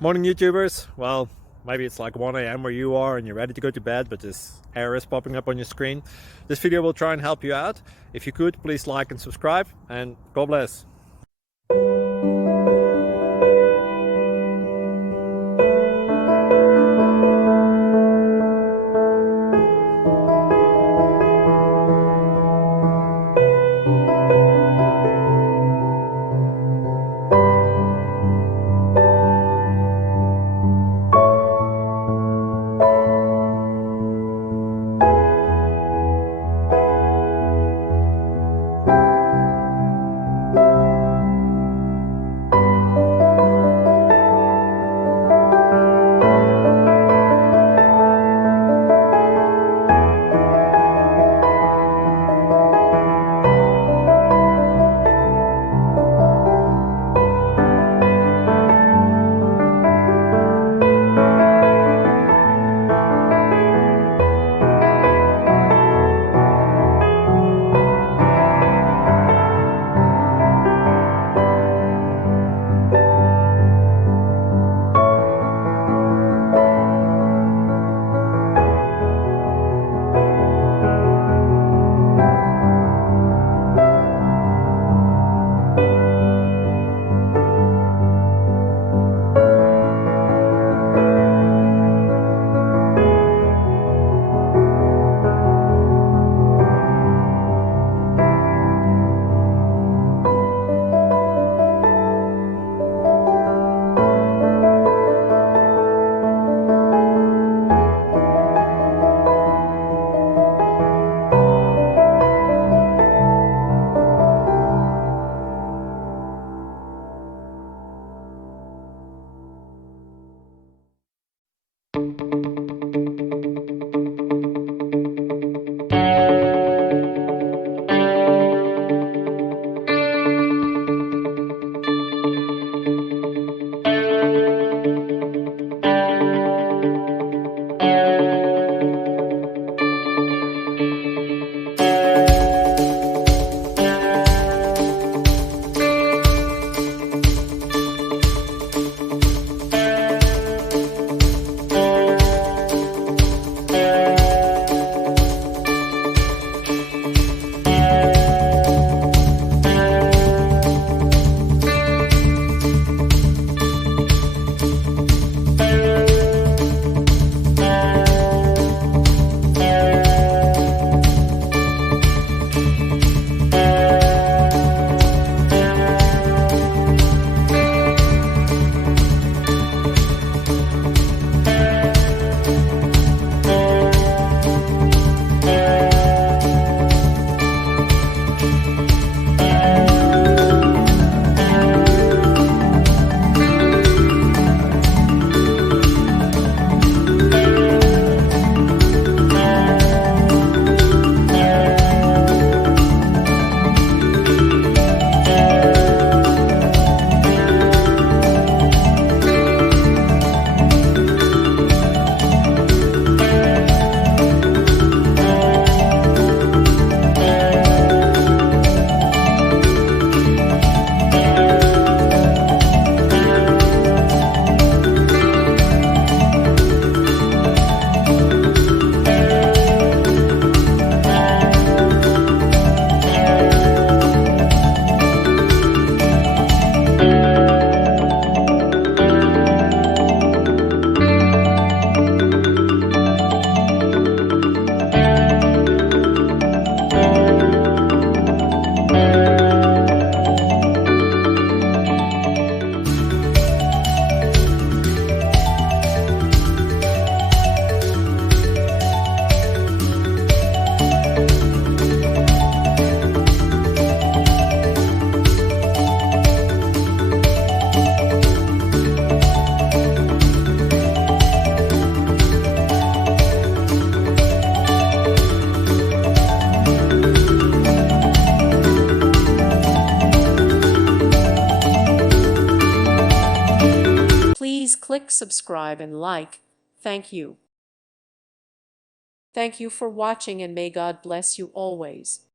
Morning YouTubers. Well, maybe it's like 1 a.m. where you are and you're ready to go to bed, but this error is popping up on your screen. This video will try and help you out. If you could, please like and subscribe, and God bless. Please click subscribe and like. Thank you. Thank you for watching, and may God bless you always.